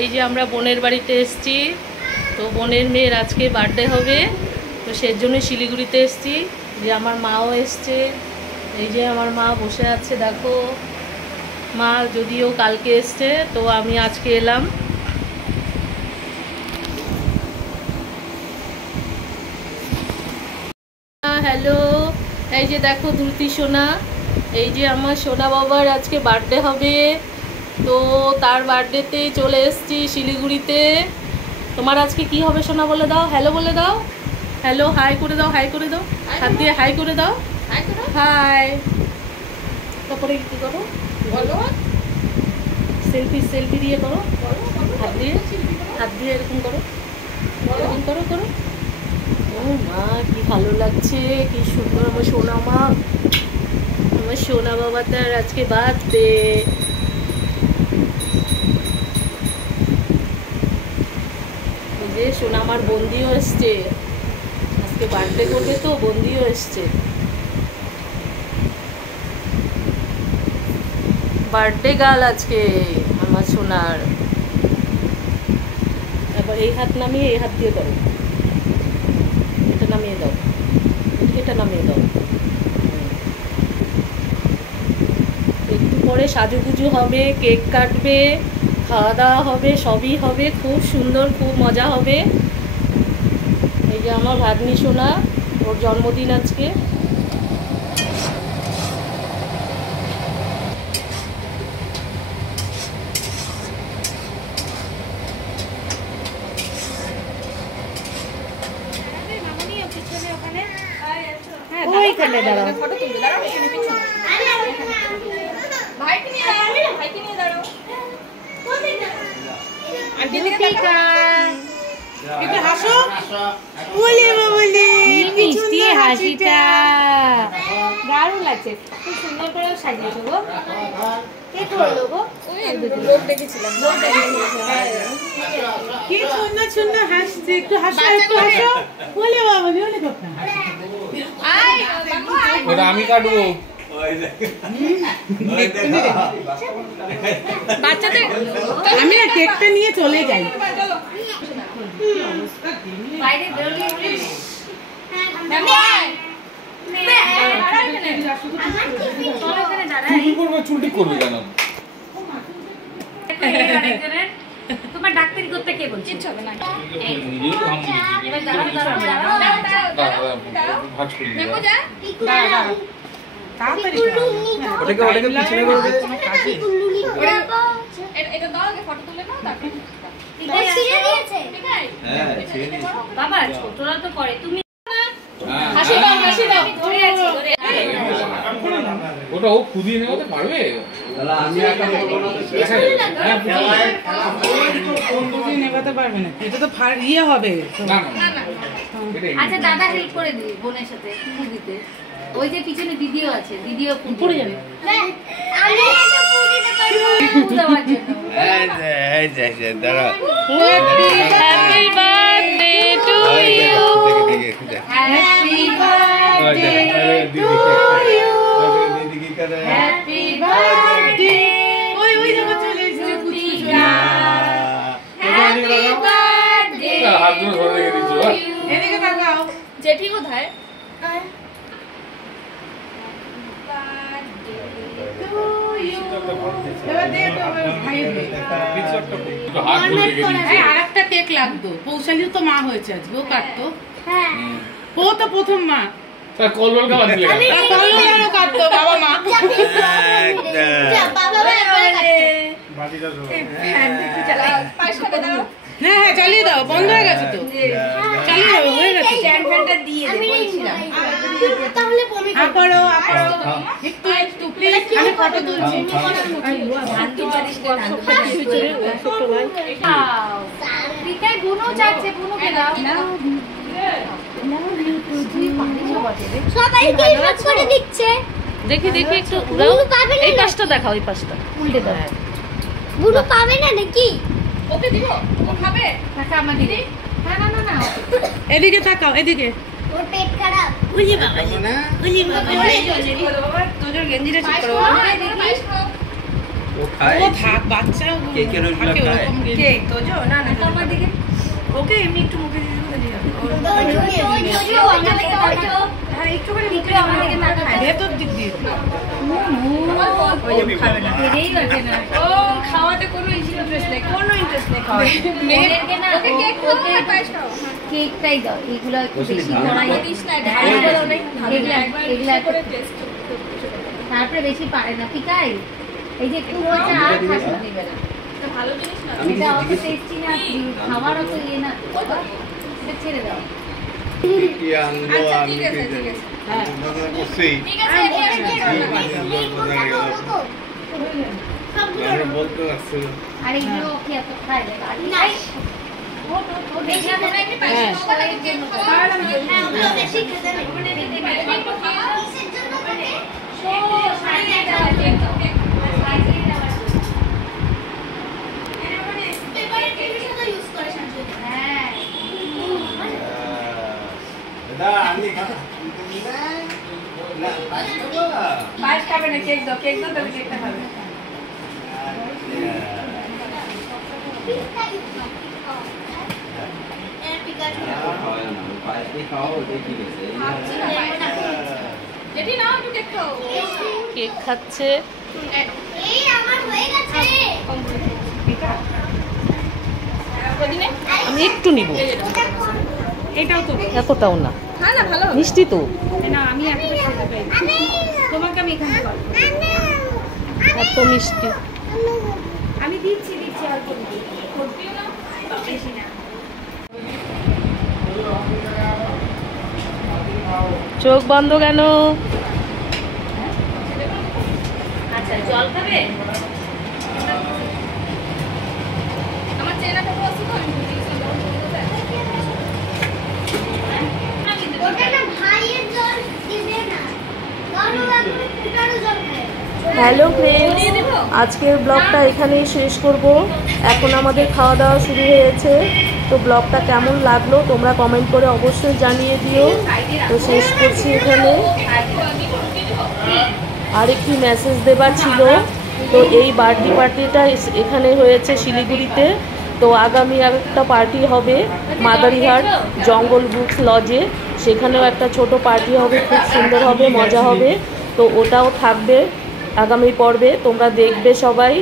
এই যে আমরা বোনের বাড়িতে এসেছি, তো বোনের মেয়ের আজকে বার্থডে হবে, তো সেই জন্য শিলিগুড়িতে এসেছি। যে আমার মাও এসছে, এই যে আমার মা বসে আছে দেখো। মা যদিও কালকে এসছে, তো আমি আজকে এলাম। হ্যালো, এই যে দেখো দ্রুতি সোনা, এই যে আমার সোনা বাবার আজকে বার্থডে হবে, তো তার বার্থডেতেই চলে এসেছি শিলিগুড়িতে। তোমার আজকে কি হবে সোনা বলে দাও, হ্যালো বলে দাও, হ্যালো, হাই করে দাও, হাই করে দাও, হাত দিয়ে হাই করে দাও, হাই। তারপরে কি করো বলো, সেলফি সেলফি দিয়ে করো, হাত দিয়ে এরকম করো, এরকম করো করো। ও মা কি ভালো লাগছে, কি সুন্দর আমার সোনা মা, আমার সোনা বাবা তার আজকে বার্থডে। যে সোনা আমার বন্দিও এসছে, আজকে বার্থডে করবে তো বন্দিও এসছে। বার্থডে গার্ল আজকে আমার সোনার। এবার এই হাত নামিয়ে এই হাত দিয়ে করো, এটা নামিয়ে দাও, এটা নামিয়ে দাও। একটু পরে সাজুগুজু হবে, কেক কাটবে, খাওয়া দাওয়া হবে, সবই হবে, খুব সুন্দর, খুব মজা হবে। এই যে আমার ভাগ্নি সোনা, ওর জন্মদিন আজকে। ওইখানে দাঁড়াও, ফটো তুলবে, দাঁড়াও এখানে পিছনে। ভাইকে নিয়ে দাঁড়াও, ভাইকে নিয়ে দাঁড়াও। আঙ্কেলিকা একটু হাসো, বলে বলে মিষ্টি হাসিটা দারুণ লাগছে, খুব সুন্দর করে সাজিয়েছো গো। কে করলো গো? ওই লোক দেখেছিলাম, লোক দেখেছিলাম। কি সুন্দর সুন্দর হাসছে, একটু হাসো, একটু হাসো, বলে বাবা, বলে কথা। আয় ওটা আমি কাটবো। বাচ্চাদের আমি না কেকটা নিয়ে চলে যাই বাইরে বেরোলে চুলটি করবে কেন? তোমার ডাক্তারি করতে কে বলছে? কিচ্ছু হবে না, তাড়াতাড়ি ওটাকে ওটাকে পিছনে করবে, এটা দাও আগে ফটো তুলে নাও, তারপর ছিঁড়ে দিয়েছে। ঠিক আছে, হ্যাঁ ছিঁড়ে দিয়েছে বাবা, ছোটরা তো করে। তুমি হাসি দাও, হাসি দাও, ধরে আছি ধরে। ওটা ও খুদিয়ে নেওয়াতে পারবে? দাদা আমি একা বলবো না, কোন খুদিয়ে নেওয়াতে পারবে না, এটা তো ফার ইয়ে হবে না না না। আচ্ছা দাদা হেল্প করে দিই বোনের সাথে খুদিতে। ওই যে পিছনে দিদিও আছে, দিদিও পড়ে যাবে। আমি একটা পুজিতে করব দেওয়ার জন্য। এই যে দাঁড়া। Happy birthday to you, happy birthday to you, দিদি কি করে, হ্যাপি বার্থডে। ওই জায়গা চলে এসেছে পুজিটা, হ্যাপি বার্থডে। হাত ধরে রেখে দিছো, এদিকে তাকাও। জেঠি কোথায়? আরেকটা কেক লাগতো, পৌশালিও তো মা হয়েছে আজকে, ও কাটতো। ও তো প্রথম মা, কাটতো বাবা মা। হ্যাঁ হ্যাঁ চালিয়ে দাও, বন্ধ হয়ে গেছে তো, চালিয়ে দাও, হয়ে গেছে। একটু একটু প্লিজ, আমি ফটো তুলছি। বুনো চাচ্ছে, বুনোকে দাও। আছে সবাই কি হেল্প করে দিচ্ছে। দেখি দেখি একটু এই পাশটা দেখাও, এই পাশটা উল্টে দাও। বুড়ো পাবে না নাকি? ওকে দিব, ও খাবে টাকা আমার দিদি। না না না না, এদিকে তাকাও, এদিকে। ওর পেট খারাপ। উলি বাবা না, উলি বাবা তোর গেঞ্জিটা ঠিক করো। ও খায়। ও থাক বাচ্চা, কেকের ওইগুলো খায়। কেক তোজো না না আমার দিকে। ওকে এমনি একটু মুখে দিয়ে দিলে হবে। হ্যাঁ একটু করে মুখে আমার দিকে না খায়। ভেতর দিক দিয়ে ওই যে খাবে না। এটাই আছে না। ও খাওয়াতে কোনো ইন্টারেস্ট নেই, কোনো ইন্টারেস্ট নেই খাওয়াতে। মেয়েকে না ওকে কেক ওকে পায়েস খাও। কেকটাই দাও, এগুলো একটু বেশি করাই দিস না। এগুলা করে টেস্ট। তারপরে বেশি পারে না পিকাই। এই যে একটু হচ্ছে আর খাস না দিবে না। এটা ভালো জিনিস না। এটা অত টেস্টি না, খাওয়ার অত ইয়ে না। এটা ছেড়ে দাও। আচ্ছা ঠিক আছে ঠিক আছে। হ্যাঁ ঠিক আছে বলতে লাগছে। আর এগুলো কি এত খায় না? ও তো বেশি খেলে একটু পাইছে ওটা কি কেক খাওয়া না? হ্যাঁ ওটা বেশি খেতে নেই। কিসের জন্য থাকে? ও সাজিয়ে দাও কেক কেক সাজিয়ে দাও। এর মানে পেপারের টিভি সাথে ইউজ করে সাজিয়ে। হ্যাঁ দাদা আমি পায়েস খাবে না, কেক দাও তবে কেকটা খাবে। কেক খাচ্ছে। এই আমার হয়ে গেছে। আমি একটু নিব, এটাও তো এতটাও না, হ্যাঁ না ভালো হবে মিষ্টি তো। না আমি একটা খেতে পাই। তোমাকে আমি এখানে পাবো। এত মিষ্টি। আমি দিচ্ছি অল্প দিচ্ছি। করতেও না বেশি না। চোখ বন্ধ কেন? আচ্ছা জল খাবে? আমার চেনাটা বলছি তো আমি বুঝিয়েছি জল খেতে। ওটা না ভাইয়ের জল দিবে না। গরু একদম ফুটানো জল খায়। হ্যালো ফ্রেন্ডস, আজকের ব্লগটা এখানেই শেষ করব। এখন আমাদের খাওয়া দাওয়া শুরু হয়েছে। তো ব্লগটা কেমন লাগলো তোমরা কমেন্ট করে অবশ্যই জানিয়ে দিও। তো শেষ করছি এখানে। আর একটি মেসেজ দেবার ছিল। তো এই বার্থডে পার্টিটা এখানে হয়েছে শিলিগুড়িতে। তো আগামী একটা পার্টি হবে মাদারিহাট জঙ্গল বুকস লজে, সেখানেও একটা ছোট পার্টি হবে, খুব সুন্দর হবে, মজা হবে। তো ওটাও থাকবে আগামী পর্বে, তোমরা দেখবে সবাই।